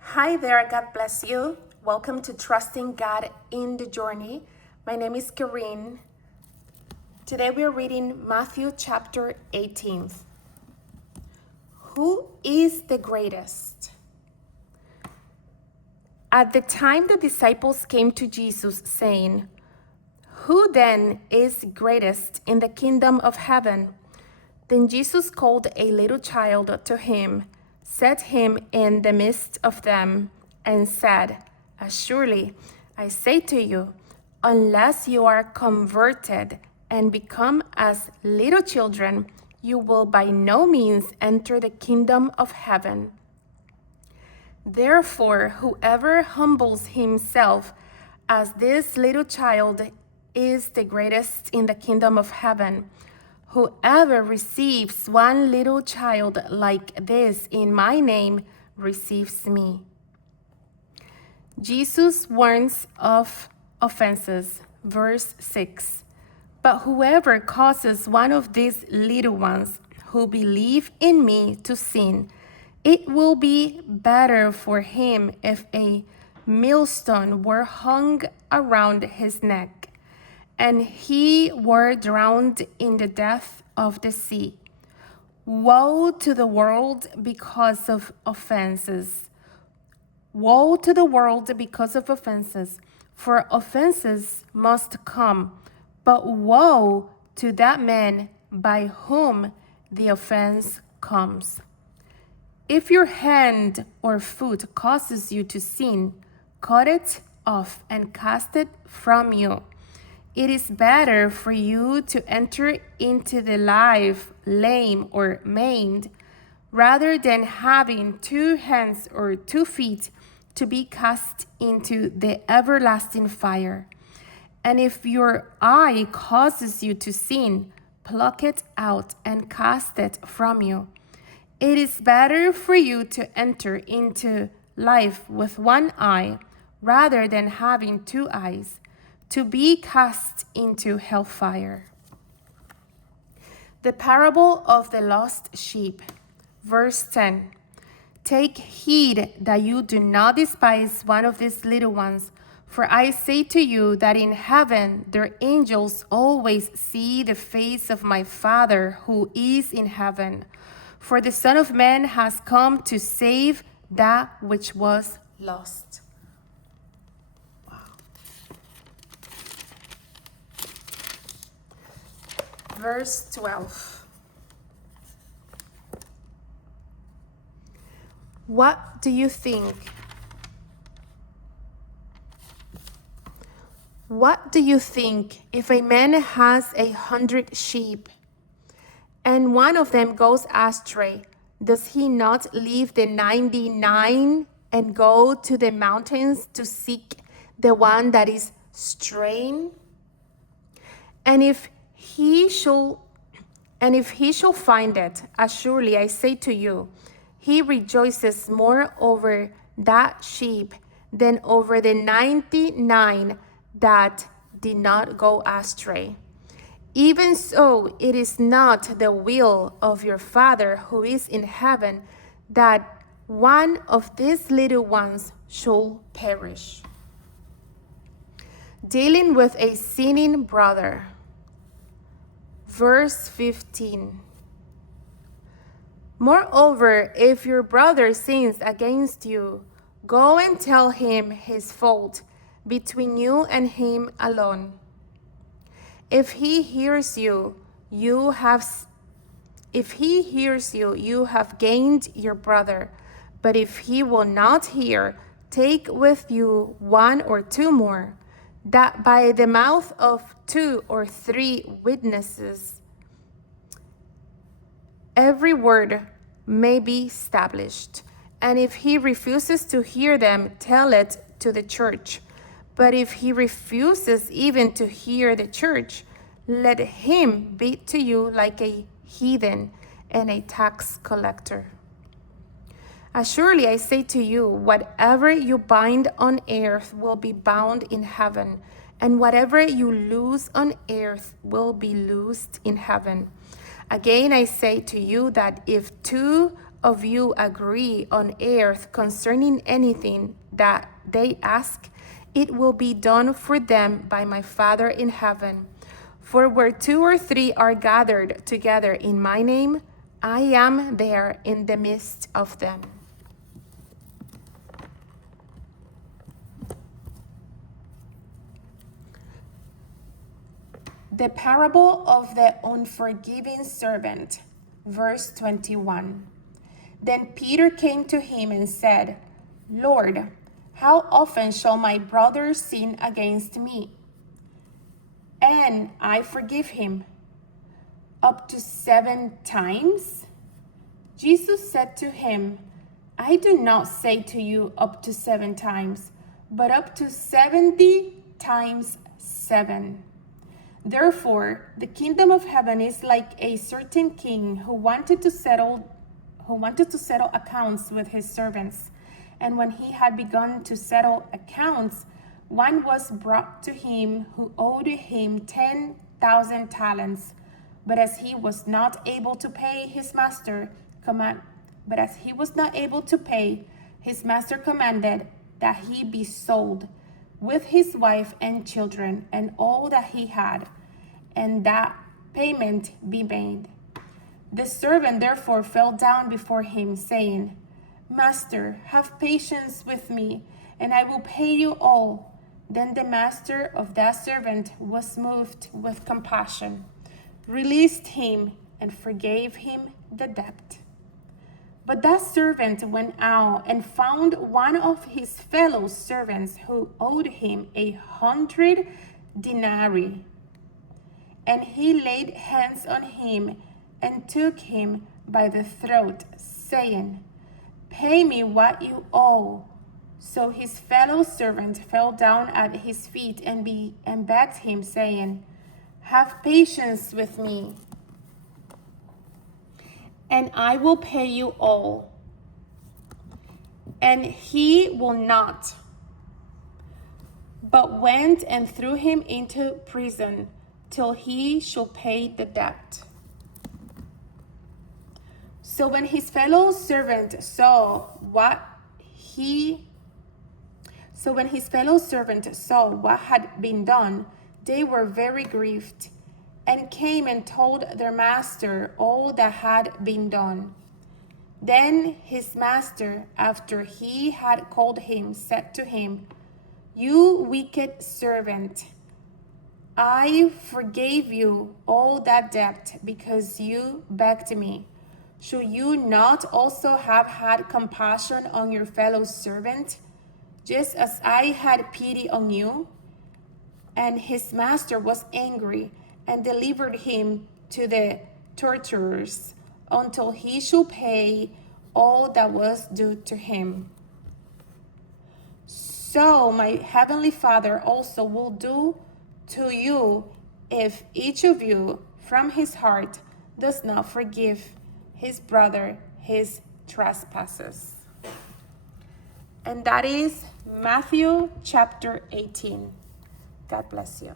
Hi there, God bless you. Welcome to Trusting God in the Journey. My name is Karine. Today we're reading Matthew chapter 18. Who is the greatest? At the time the disciples came to Jesus saying, "Who then is greatest in the kingdom of heaven?" Then Jesus called a little child to him, set him in the midst of them, and said, "Surely I say to you, unless you are converted and become as little children, you will by no means enter the kingdom of heaven. Therefore, whoever humbles himself as this little child is the greatest in the kingdom of heaven. Whoever receives one little child like this in my name receives me." Jesus warns of offenses. Verse 6. "But whoever causes one of these little ones who believe in me to sin, it will be better for him if a millstone were hung around his neck, and he were drowned in the depth of the sea. Woe to the world because of offenses! Woe to the world because of offenses! For offenses must come, but woe to that man by whom the offense comes. If your hand or foot causes you to sin, cut it off and cast it from you. It is better for you to enter into the life lame or maimed, rather than having 2 hands or 2 feet to be cast into the everlasting fire. And if your eye causes you to sin, pluck it out and cast it from you. It is better for you to enter into life with 1 eye, rather than having 2 eyes, to be cast into hellfire." The parable of the lost sheep. Verse 10. "Take heed that you do not despise one of these little ones, for I say to you that in heaven their angels always see the face of my Father who is in heaven. For the Son of Man has come to save that which was lost." Verse 12. What do you think? What do you think if a man has 100 sheep and one of them goes astray? Does he not leave the 99 and go to the mountains to seek the one that is straying? And if he shall find it, surely I say to you, he rejoices more over that sheep than over the 99 that did not go astray. Even so, it is not the will of your Father who is in heaven that one of these little ones shall perish. Dealing with a sinning brother. Verse 15. "Moreover, if your brother sins against you, go and tell him his fault between you and him alone. If he hears you, you have gained your brother. But if he will not hear, take with you 1 or 2 more, that by the mouth of 2 or 3 witnesses every word may be established. And if he refuses to hear them, tell it to the church. But if he refuses even to hear the church, let him be to you like a heathen and a tax collector. Surely I say to you, whatever you bind on earth will be bound in heaven, and whatever you loose on earth will be loosed in heaven. Again, I say to you that if 2 of you agree on earth concerning anything that they ask, it will be done for them by my Father in heaven. For where 2 or 3 are gathered together in my name, I am there in the midst of them. The parable of the unforgiving servant, verse 21. Then Peter came to him and said, Lord, how often shall my brother sin against me, and I forgive him? Up to 7 times? Jesus said to him, I do not say to you up to 7 times, but up to 70 times 7. Therefore, the kingdom of heaven is like a certain king who wanted to settle accounts with his servants. And when he had begun to settle accounts, one was brought to him who owed him 10,000 talents. But as he was not able to pay, his master commanded that he be sold, with his wife and children and all that he had, and that payment be made. The servant therefore fell down before him, saying, Master, have patience with me, and I will pay you all. Then the master of that servant was moved with compassion, released him, and forgave him the debt. But that servant went out and found one of his fellow servants who owed him 100 denarii. And he laid hands on him and took him by the throat, saying, Pay me what you owe. So his fellow servant fell down at his feet and begged him, saying, Have patience with me, and I will pay you all. And he will not, but went and threw him into prison till he should pay the debt. So when his fellow servant saw what had been done, they were very grieved, and came and told their master all that had been done. Then his master, after he had called him, said to him, You wicked servant, I forgave you all that debt because you begged me. Should you not also have had compassion on your fellow servant, just as I had pity on you? And his master was angry and delivered him to the torturers until he should pay all that was due to him. So my heavenly Father also will do to you if each of you from his heart does not forgive his brother his trespasses. And that is Matthew chapter 18. God bless you.